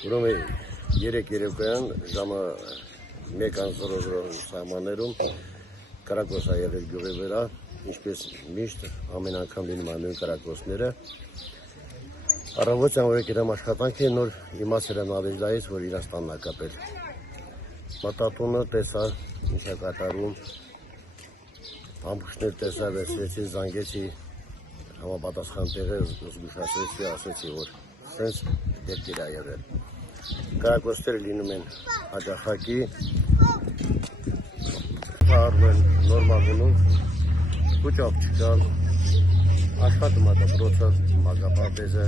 Ուրեմն 3 երեկոյան ժամը 1:00 սահմաններում կրակոս ա եղել գյուղի վրա, ինչպես միշտ ամեն անգամ լինում են նույն կրակոսները։ Առավոտյան որ եկել աշխատանքի նոր իմացել են Նադեժդայից, որ իրաց տանն ա կապել։ Մտատունը տեսա ինչ է կատարում, ամբուշներ տեսա, վերցրեցի, զանգեցի համապատասխան տեղը, զգուշացրեցի, ասեցի, որ սենց դեպքեր ա եղել։ Կրակոցները լինում են հաճախակի, առնում են նորմալ գնում, կուճապ չկան, աշխատում է դպրոցը, մագապարտեզը,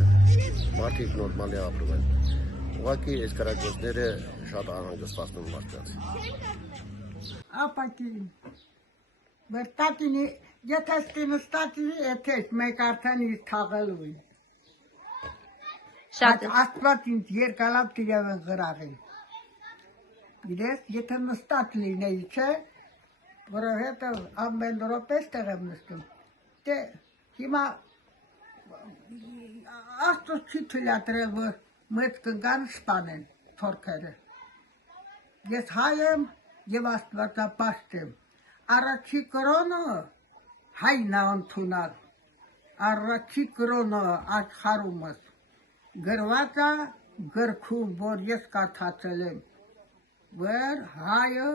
մարդիկ նորմալի ապրում են։ Ուղղակի այս կրակոցները շատ անհանգստացնում մարդկանց։ Ապակին, վերտակինի, եթե ստինստատինի, եթե մեկ արդեն իր թաղելու են։ Աստված ինձ երկալավ տիրև են գրաղին։ Իրես, եթե նստատ լինեի չէ, որովհետև ամեն րոպես տեղ եմ նստում։ Դե, հիմա աստուց չի թույլատրել, որ մեծ կնգան սպանեն թորքերը։ Ես հայ եմ և աստվածապաշտ եմ։ Առաջի կրոնը հայն ա ընդունալ, առաջի կրոնը աշխարհումս գրված է գրքում, որ ես կարդացել եմ, որ հայը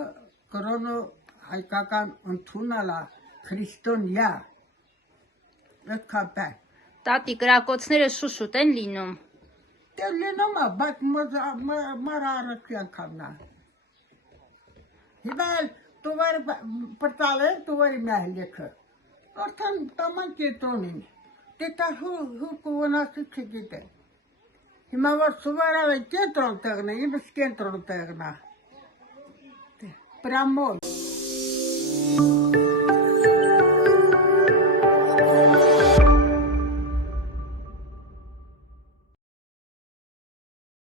կրոնը հայկական ընդունալ է քրիստոնյա։ Այդքան բան։ Տատի, կրակոցները շուշուտ են լինում։ Դե լինում է, բայց մara առաջի անգամն է։ Հիմա էլ տուվարը պրծալեն, տուվարի մահլեքը։ Արդեն տաման կետրոնին։ Դե տա հու կովոնասի չգիտե։ Հիմա որ սուվարավ է կետրոն տեղն է, իմս կենտրոն տեղն է։ Պրամոլ։